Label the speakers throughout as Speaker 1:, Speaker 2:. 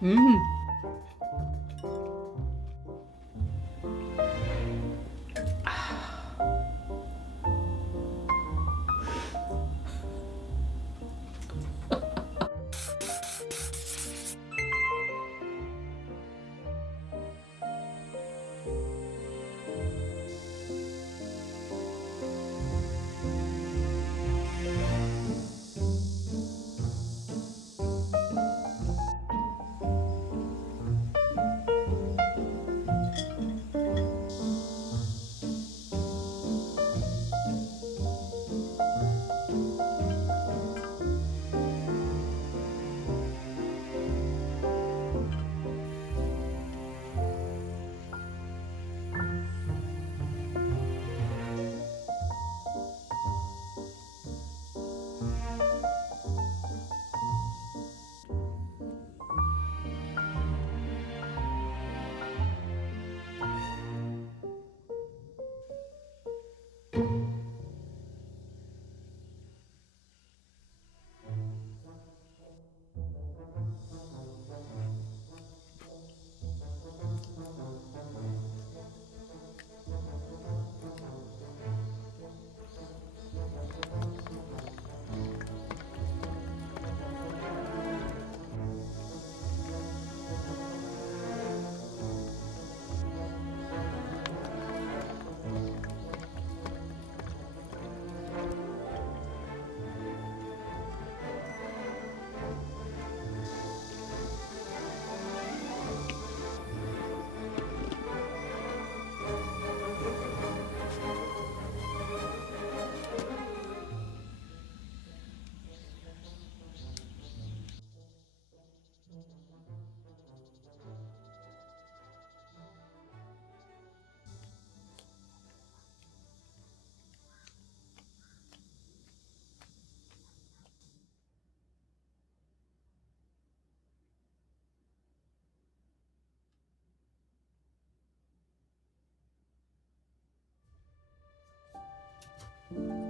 Speaker 1: 嗯。 음.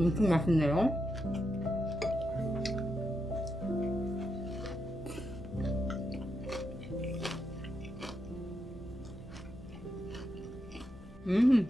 Speaker 1: 엄청 맛있네요. 음.